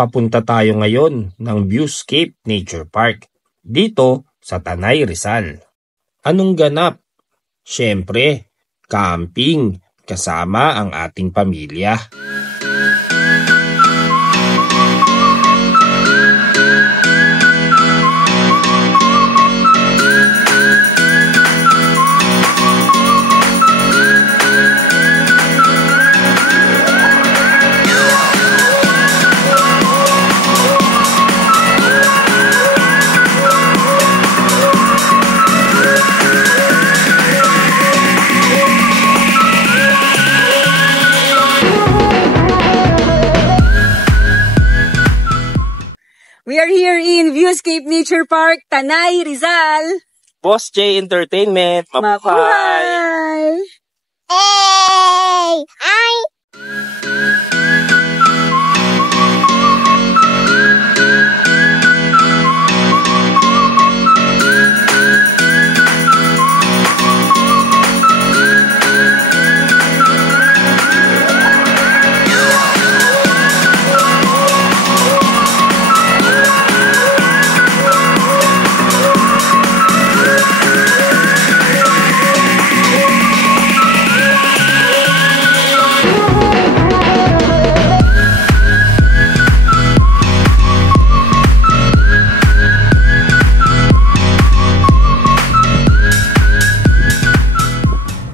Papunta tayo ngayon ng Viewscape Nature Park dito sa Tanay, Rizal. Anong ganap? Siyempre, camping kasama ang ating pamilya. We are here in Viewscape Nature Park, Tanay, Rizal. Boss J Entertainment, Mabuhay! Hey! Ay!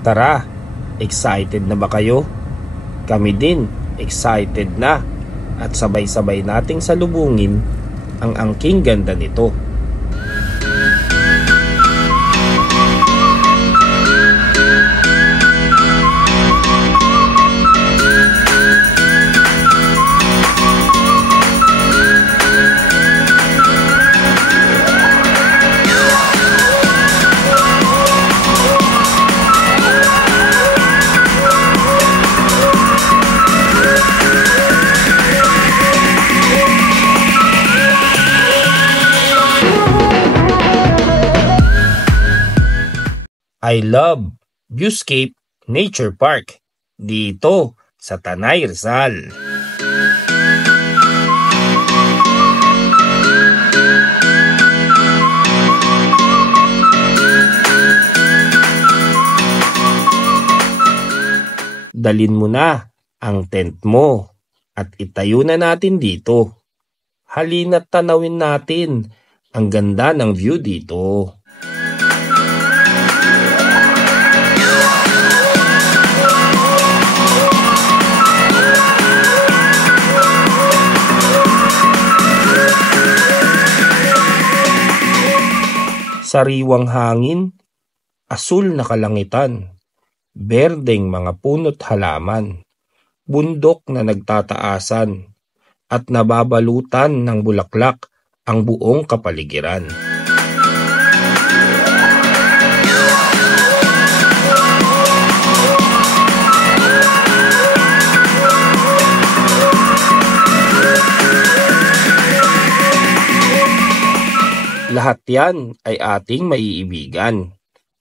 Tara, excited na ba kayo? Kami din, excited na at sabay-sabay nating salubungin ang angking ganda nito. I love Viewscape Nature Park dito sa Tanay, Rizal. Dalin mo na ang tent mo at itayo na natin dito. Halina't tanawin natin ang ganda ng view dito. Sariwang hangin, asul na kalangitan, berdeng mga puno't halaman, bundok na nagtataasan, at nababalutan ng bulaklak ang buong kapaligiran. Lahat yan ay ating maiibigan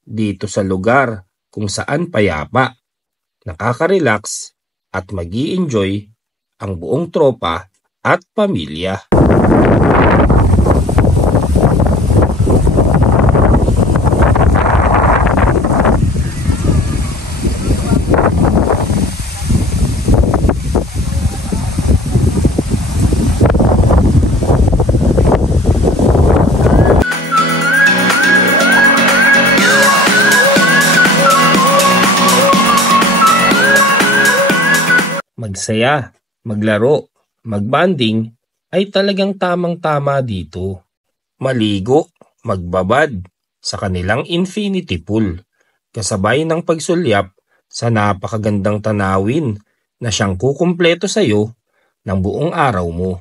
dito sa lugar kung saan payapa, nakaka-relax at mag-i-enjoy ang buong tropa at pamilya. Magsaya, maglaro, magbanding ay talagang tamang-tama dito. Maligo, magbabad sa kanilang infinity pool, kasabay ng pagsulyap sa napakagandang tanawin na siyang kukumpleto sa iyo ng buong araw mo.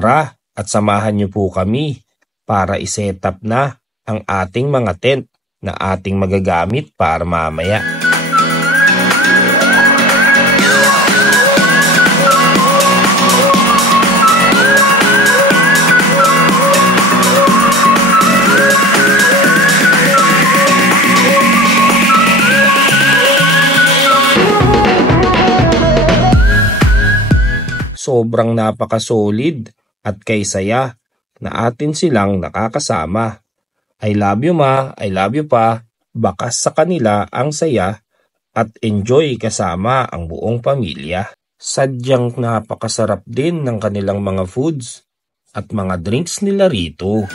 tara at samahan niyo po kami para iset up na ang ating mga tent na ating magagamit para mamaya. Sobrang napaka-solid at kay saya na atin silang nakakasama. I love you ma, I love you pa, bakas sa kanila ang saya at enjoy kasama ang buong pamilya. Sadyang napakasarap din ng kanilang mga foods at mga drinks nila rito.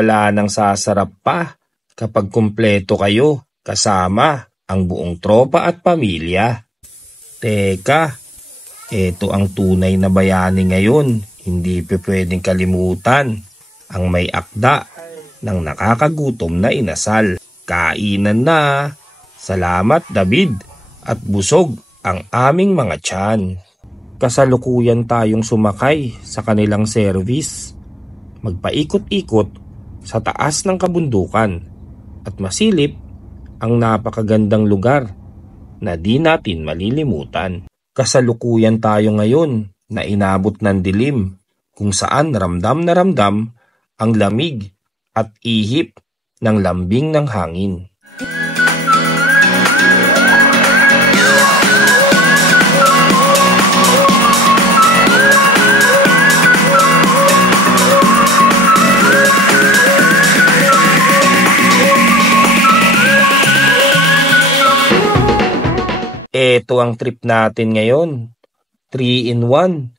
Wala nang sasarap pa kapag kumpleto kayo kasama ang buong tropa at pamilya. Teka, eto ang tunay na bayani ngayon. Hindi pwedeng kalimutan ang may akda ng nakakagutom na inasal. Kainan na! Salamat David at busog ang aming mga tiyan. Kasalukuyan tayong sumakay sa kanilang service. Magpaikot-ikot sa taas ng kabundukan at masilip ang napakagandang lugar na di natin malilimutan. Kasalukuyan tayo ngayon na inabot ng dilim kung saan ramdam na ramdam ang lamig at ihip ng lambing ng hangin. Ito ang trip natin ngayon. 3-in-1.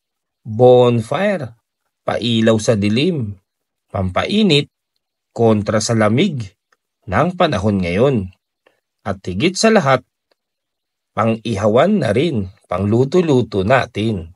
Bonfire. Pailaw sa dilim. Pampainit kontra sa lamig ng panahon ngayon. At higit sa lahat, pang-ihawan na rin, pangluto-luto natin.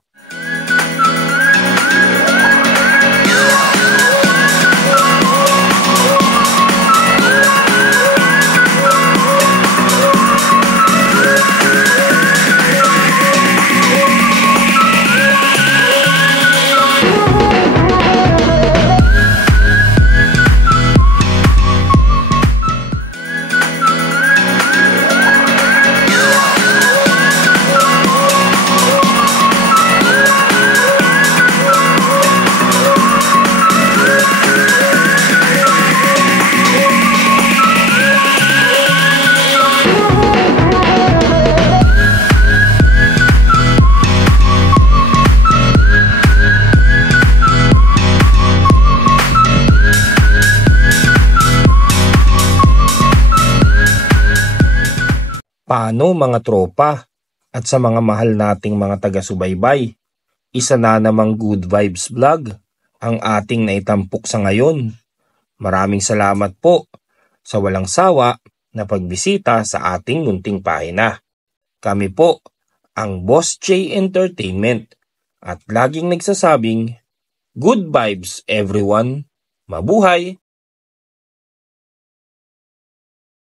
Paano mga tropa at sa mga mahal nating mga taga-subaybay? Isa na namang Good Vibes Vlog ang ating naitampok sa ngayon. Maraming salamat po sa walang sawa na pagbisita sa ating munting pahina. Kami po ang Boss J Entertainment at laging nagsasabing, good vibes everyone, mabuhay!